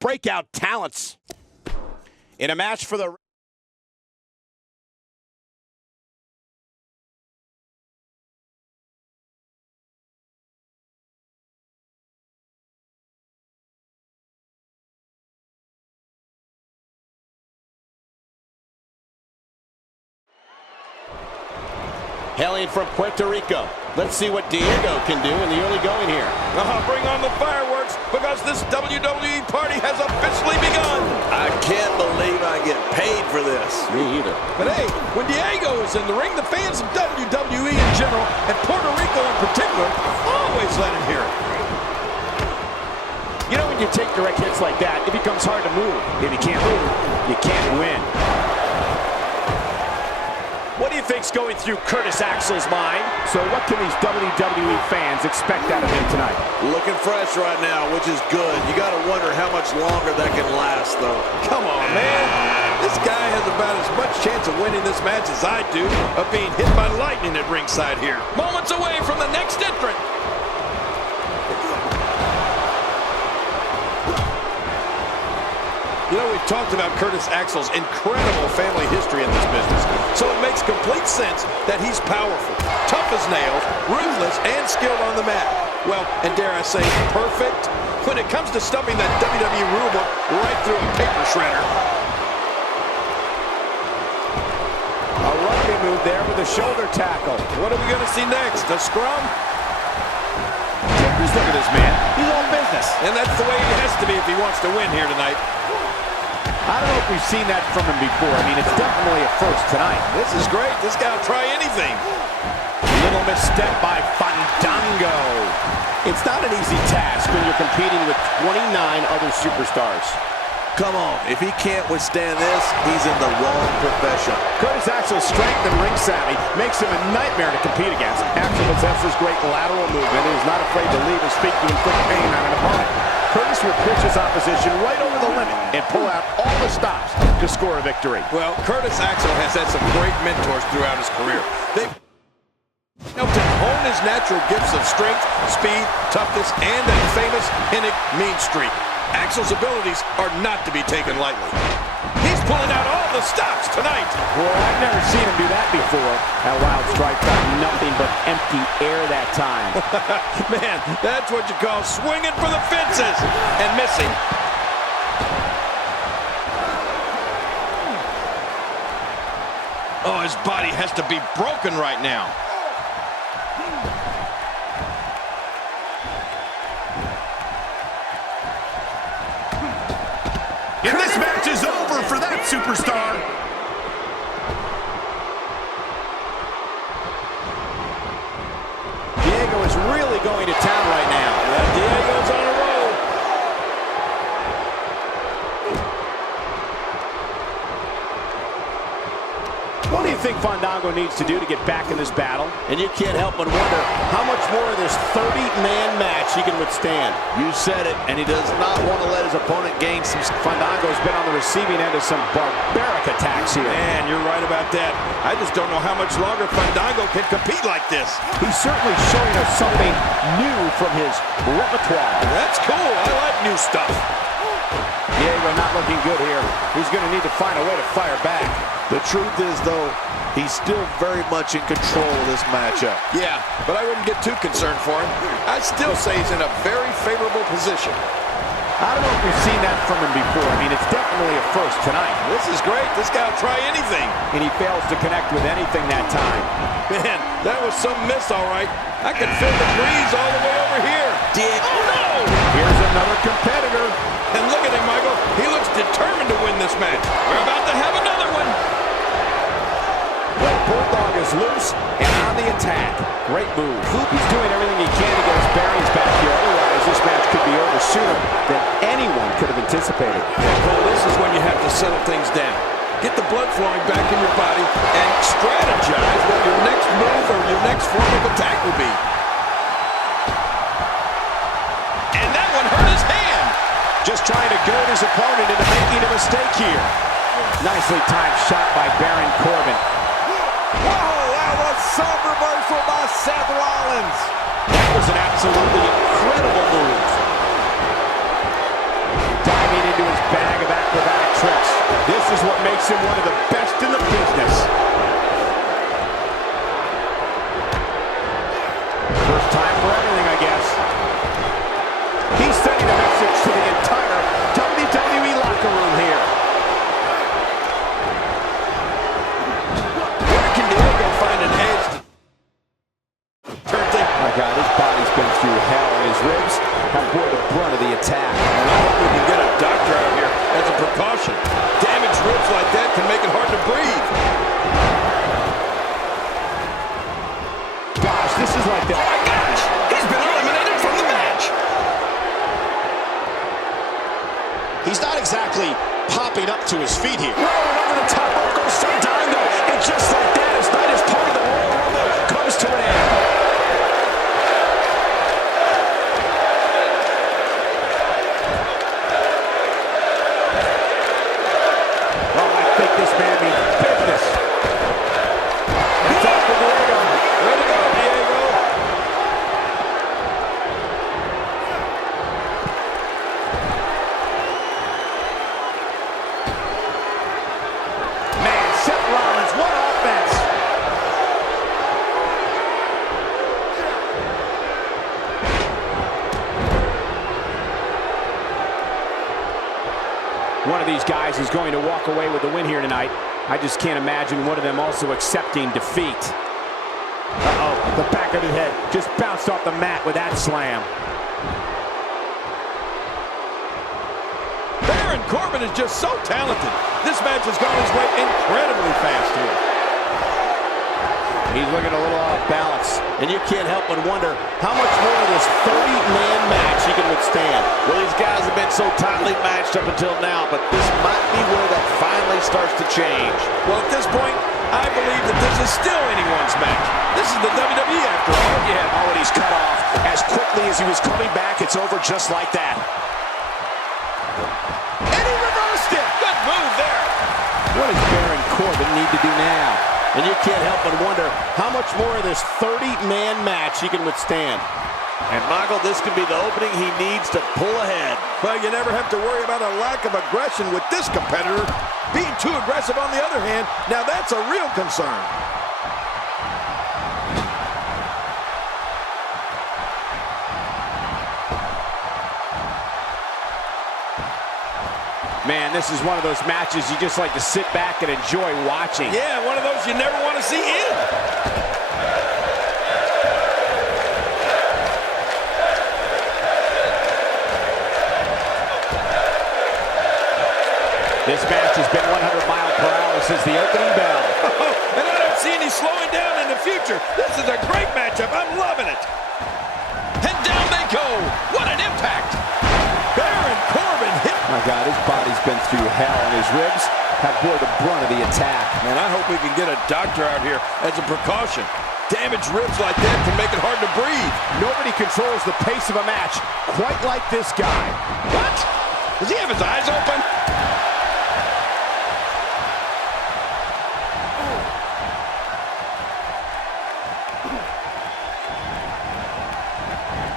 breakout talents. In a match for the... Hailing from Puerto Rico, let's see what Diego can do in the early going here. Bring on the fireworks, because this WWE party has officially begun. I can't believe I get paid for this. Me either. But hey, when Diego is in the ring, the fans of WWE in general, and Puerto Rico in particular, always let him hear it. You know, when you take direct hits like that, it becomes hard to move. If you can't move, you can't win. What do you think's going through Curtis Axel's mind? So what can these WWE fans expect out of him tonight? Looking fresh right now, which is good. You got to wonder how much longer that can last, though. Come on, man. This guy has about as much chance of winning this match as I do of being hit by lightning at ringside here. Moments away from the next entrant. You know, we've talked about Curtis Axel's incredible family history in this business, so it makes complete sense that he's powerful, tough as nails, ruthless, and skilled on the mat. Well, and dare I say, perfect when it comes to stuffing that WWE rulebook right through a paper shredder. A rugby move there with a shoulder tackle. What are we going to see next? A scrum? Just look at this man. He's all business. And that's the way he has to be if he wants to win here tonight. I don't know if we've seen that from him before. I mean, it's definitely a first tonight. This is great. This guy will try anything. Little misstep by Fandango. It's not an easy task when you're competing with 29 other superstars. Come on, if he can't withstand this, he's in the wrong profession. Curtis Axel's strength and ring savvy makes him a nightmare to compete against. Axel possesses great lateral movement and is not afraid to leave his feet to inflict pain on an opponent. Curtis will push his opposition right over the limit and pull out all the stops to score a victory. Well, Curtis Axel has had some great mentors throughout his career. They've helped him hone his natural gifts of strength, speed, toughness, and that famous Hinnick mean streak. Axel's abilities are not to be taken lightly. He's pulling out all the stops tonight. Well, I've never seen him do that before. That wild strike found nothing but empty air that time. Man, that's what you call swinging for the fences and missing. Oh, his body has to be broken right now. And this match is over for that superstar. Diego is really going to town right now. Yeah, Diego's on a roll. What do you think Fandango needs to do to get back in this battle? And you can't help but wonder how much more of this 30-man match he can withstand. You said it, and he does not want to let his opponent gain some... Fandango's been on the receiving end of some barbaric attacks here. Man, you're right about that. I just don't know how much longer Fandango can compete like this. He's certainly showing us something new from his repertoire. That's cool. I like new stuff. Diego not looking good here. He's going to need to find a way to fire back. The truth is, though, he's still very much in control of this matchup. Yeah, but I wouldn't get too concerned for him. I'd still say he's in a very favorable position. I don't know if we've seen that from him before. I mean, it's definitely a first tonight. This is great. This guy will try anything. And he fails to connect with anything that time. Man, that was some miss, all right. I can feel the breeze all the way over here. Oh, no! Here's another competitor. And look at him, Michael. He looks determined to win this match. We're about to have another one. The Bulldog is loose and on the attack. Great move. He's doing everything he can to get his bearings back here. Otherwise, this match could be over sooner than anyone could have anticipated. Yeah, Cole, this is when you have to settle things down. Get the blood flowing back in your body and strategize what your next move or your next form of attack will be. And that one hurt his hand. Just trying to goad his opponent into making a mistake here. Nicely timed shot by Baron Corbin. Whoa, that was some reversal by Seth Rollins. That was an absolutely incredible move. Diving into him one of the best in the business. First time for everything, I guess. He's sending a message to the entire WWE locker room here. Where can Diego find an edge? My God, his body's been through hell, and his ribs have bore the brunt of the attack. And I hope we can get a doctor out here as a precaution. Damaged ribs like that can make it hard to breathe. Gosh, this is like the... Oh my gosh! He's been eliminated from the match! He's not exactly popping up to his feet here. Rolling over the top rope goes Fandango, and just like that, his night as part of the Royal Rumble comes to an end. Oh, I think this man means business. It's off for Diego. Way to go, Diego! Man, Seth Rollins, what offense! One of these guys is going to walk away with the win here tonight. I just can't imagine one of them also accepting defeat. Uh-oh, the back of the head just bounced off the mat with that slam. Baron Corbin is just so talented. This match has gone his way incredibly fast here. He's looking a little off balance. And you can't help but wonder how much more of this 30-man match he can withstand. Well, these guys have been so tightly matched up until now, but this might be where that finally starts to change. Well, at this point, I believe that this is still anyone's match. This is the WWE after all. Yeah, oh, and he's cut off. As quickly as he was coming back, it's over just like that. And he reversed it! Good move there. What does Baron Corbin need to do now? And you can't help but wonder how much more of this 30-man match he can withstand. And Michael, this could be the opening he needs to pull ahead. Well, you never have to worry about a lack of aggression with this competitor. Being too aggressive, on the other hand, now that's a real concern. Man, this is one of those matches you just like to sit back and enjoy watching. Yeah, one of those you never want to see end. This match has been 100 miles per hour since the opening bell. And I don't see any slowing down in the future. This is a great matchup. I'm loving it. And down they go. What an impact. Baron Corbin hit. My God, his body's been through hell, and his ribs have bore the brunt of the attack. Man, I hope we can get a doctor out here as a precaution. Damaged ribs like that can make it hard to breathe. Nobody controls the pace of a match quite like this guy. What? Does he have his eyes open?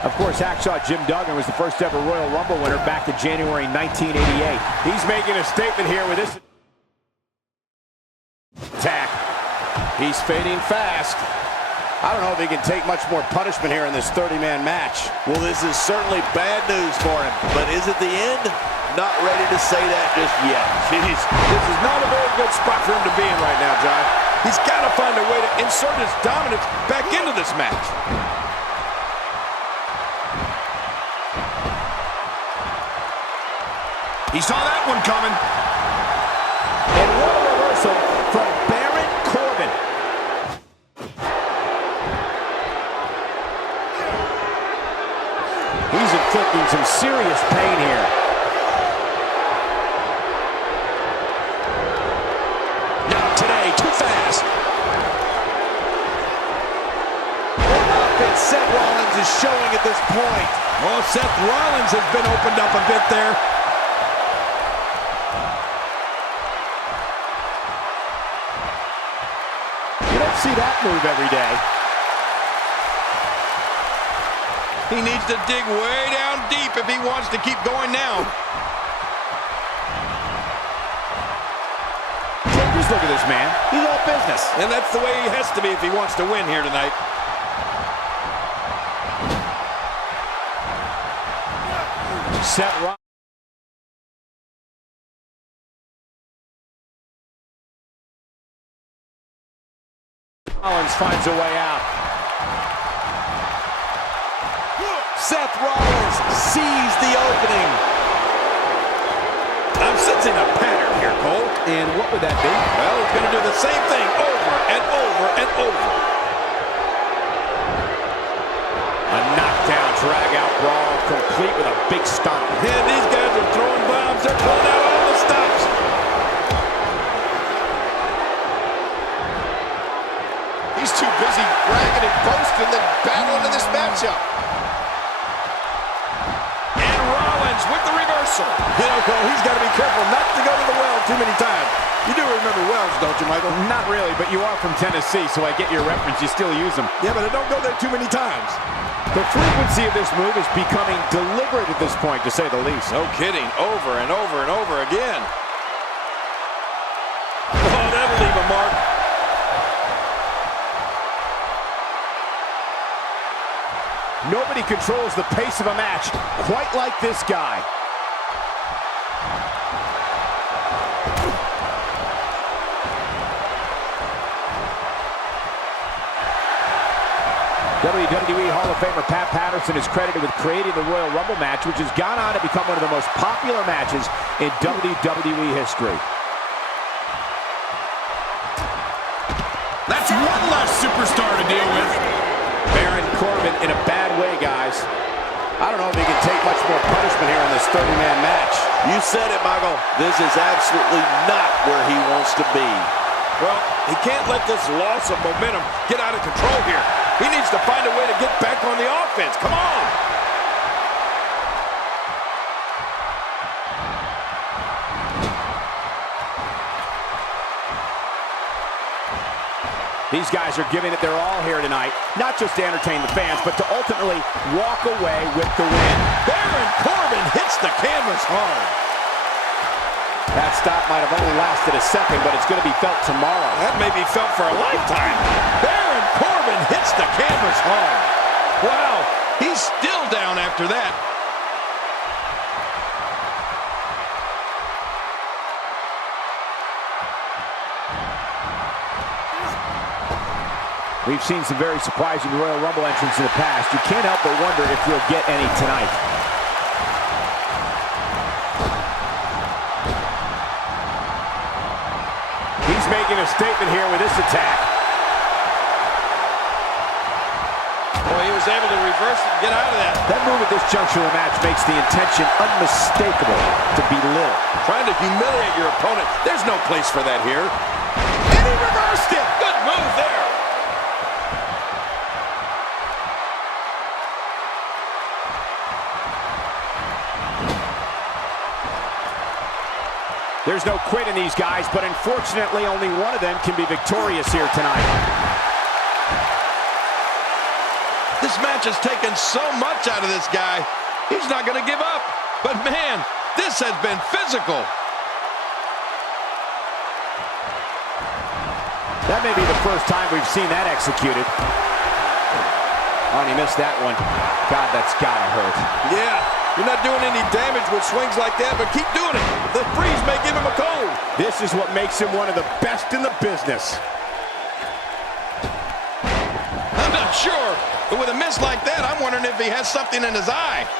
Of course, Hacksaw Jim Duggan was the first ever Royal Rumble winner back in January 1988. He's making a statement here with this attack. He's fading fast. I don't know if he can take much more punishment here in this 30-man match. Well, this is certainly bad news for him, but is it the end? Not ready to say that just yet. Jeez, this is not a very good spot for him to be in right now, John. He's got to find a way to insert his dominance back into this match. He saw that one coming. And what a reversal from Baron Corbin. He's inflicting some serious pain here. Not today, too fast. What offense Seth Rollins is showing at this point. Oh, Seth Rollins has been opened up a bit there. You don't see that move every day. He needs to dig way down deep if he wants to keep going now. Just look at this man. He's all business. And that's the way he has to be if he wants to win here tonight. Seth Rollins. Rollins finds a way out. Seth Rollins sees the opening. I'm sensing a pattern here, Cole. And what would that be? Well, he's going to do the same thing over and over and over. A knockdown, drag-out brawl, complete with a big stomp. And these guys are throwing bombs. They're pulling out all the stops. He's too busy bragging and boasting than battling in this matchup. And Rollins with the reversal. You know, Cole, he's got to be careful not to go to the well too many times. You do remember wells, don't you, Michael? Not really, but you are from Tennessee, so I get your reference. You still use them. Yeah, but I don't go there too many times. The frequency of this move is becoming deliberate at this point, to say the least. No kidding. Over and over and over again. Oh, that'll leave a mark. Nobody controls the pace of a match quite like this guy. WWE Hall of Famer Pat Patterson is credited with creating the Royal Rumble match, which has gone on to become one of the most popular matches in WWE history. That's one less superstar to deal with. Baron Corbin in a bad way, guys. I don't know if he can take much more punishment here in this 30-man match. You said it, Michael. This is absolutely not where he wants to be. Well, he can't let this loss of momentum get out of control here. He needs to find a way to get back on the offense. Come on! These guys are giving it their all here tonight, not just to entertain the fans, but to ultimately walk away with the win. Baron Corbin hits the canvas hard. That stop might have only lasted a second, but it's going to be felt tomorrow. That may be felt for a lifetime. Baron Corbin hits the canvas hard. Wow, he's still down after that. We've seen some very surprising Royal Rumble entrants in the past. You can't help but wonder if you'll get any tonight. He's making a statement here with this attack. Boy, he was able to reverse it and get out of that. That move at this juncture of the match makes the intention unmistakable to belittle. Trying to humiliate your opponent. There's no place for that here. And he reversed it. Good move there. There's no quit in these guys, but unfortunately only one of them can be victorious here tonight. This match has taken so much out of this guy. He's not going to give up. But man, this has been physical. That may be the first time we've seen that executed. Oh, and he missed that one. God, that's gotta hurt. Yeah, you're not doing any damage with swings like that, but keep doing it. The freeze may give him a cold. This is what makes him one of the best in the business. I'm not sure, but with a miss like that, I'm wondering if he has something in his eye.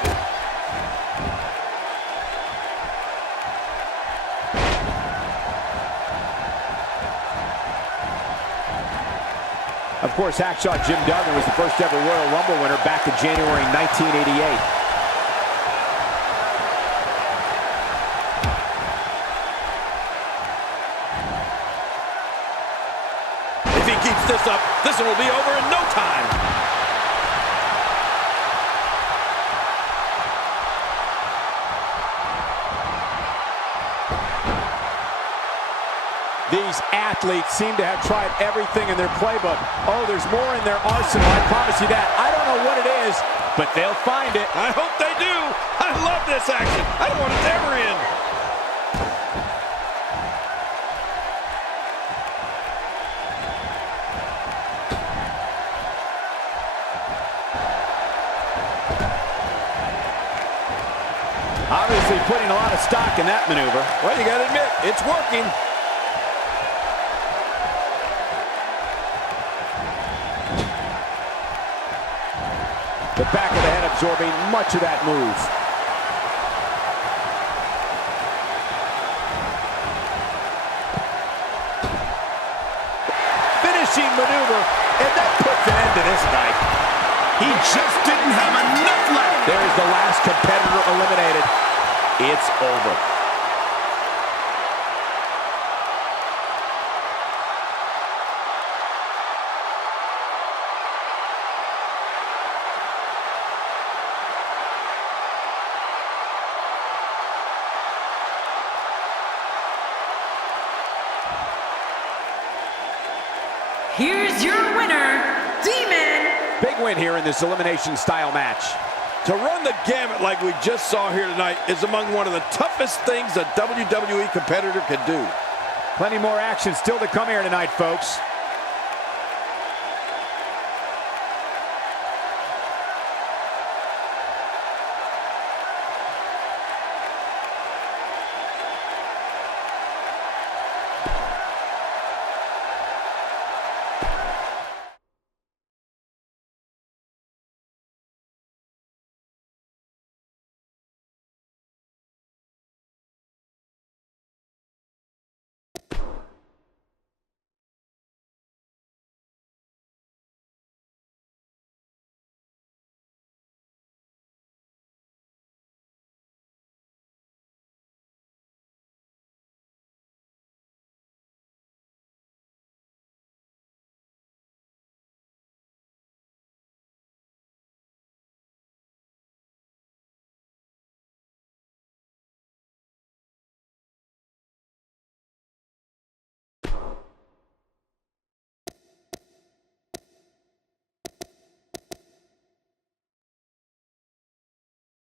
Of course, Hacksaw Jim Duggan was the first ever Royal Rumble winner back in January 1988. If he keeps this up, this one will be over in no time. These athletes seem to have tried everything in their playbook. Oh, there's more in their arsenal, I promise you that. I don't know what it is, but they'll find it. I hope they do. I love this action. I don't want it to ever end. putting a lot of stock in that maneuver. Well, you got to admit, it's working. The back of the head absorbing much of that move. Finishing maneuver, and that puts an end to this night. He just didn't have enough left. There's the last competitor eliminated. It's over. Here's your winner, Demon. Big win here in this elimination style match. To run the gamut like we just saw here tonight is among one of the toughest things a WWE competitor can do. Plenty more action still to come here tonight, folks.